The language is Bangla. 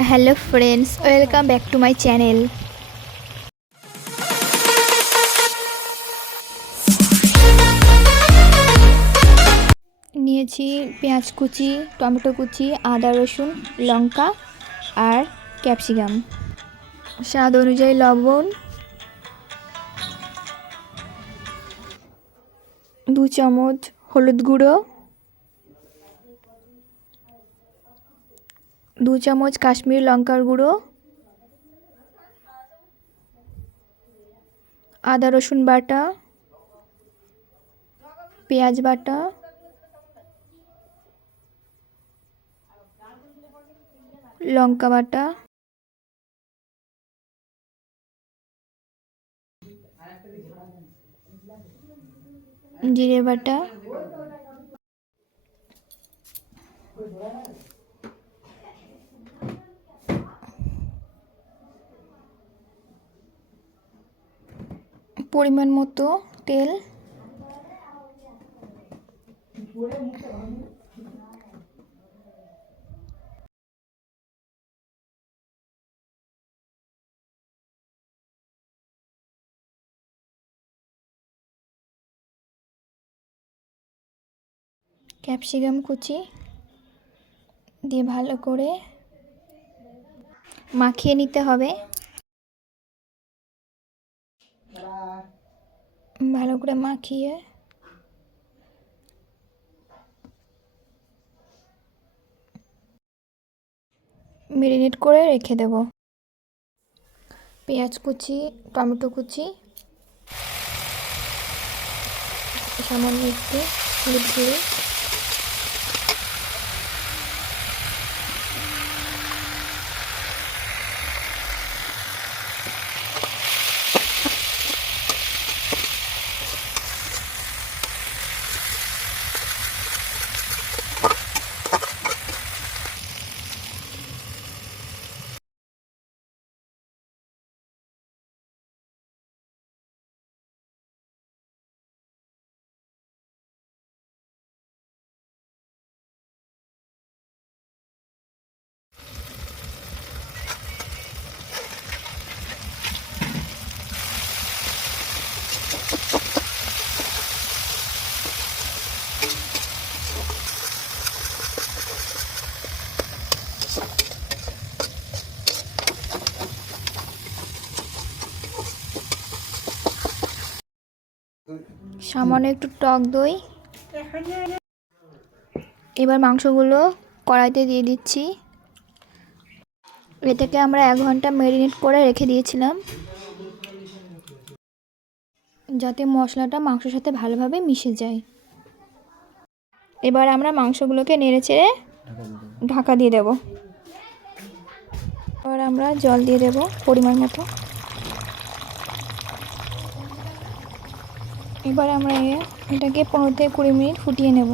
Hello friends, welcome back to my channel. নিয়েছি পেঁয়াজ কুচি, টমেটো কুচি, আদা রসুন, লঙ্কা আর ক্যাপসিকাম, স্বাদ অনুযায়ী লবণ, 2 চামচ হলুদ গুঁড়ো, 2 চামচ কাশ্মীরি লঙ্কার গুঁড়ো, আদা রসুন বাটা, পেঁয়াজ বাটা, লঙ্কা বাটা, জিরে বাটা, পরিমাণ মতো তেল, ক্যাপসিকাম কুচি দিয়ে ভালো করে মাখিয়ে নিতে হবে। ভালো করে মাখিয়ে মেরিনেট করে রেখে দেব। পেঁয়াজ কুচি, টমেটো কুচি, সামান্য একটু হলুদ গুঁড়ো, সামান্য একটু টক দই। এবার মাংসগুলো কড়াইতে দিয়ে দিচ্ছি। এটাকে আমরা 1 ঘন্টা ম্যারিনেট করে রেখে দিয়েছিলাম, যাতে মশলাটা মাংসের সাথে ভালোভাবে মিশে যায়। এবার আমরা মাংসগুলোকে নেড়েচেড়ে ঢাকা দিয়ে দেব। এবার আমরা জল দিয়ে দেব পরিমাণ মতো। এবার আমরা এটাকে 15 থেকে 20 মিনিট ফুটিয়ে নেব।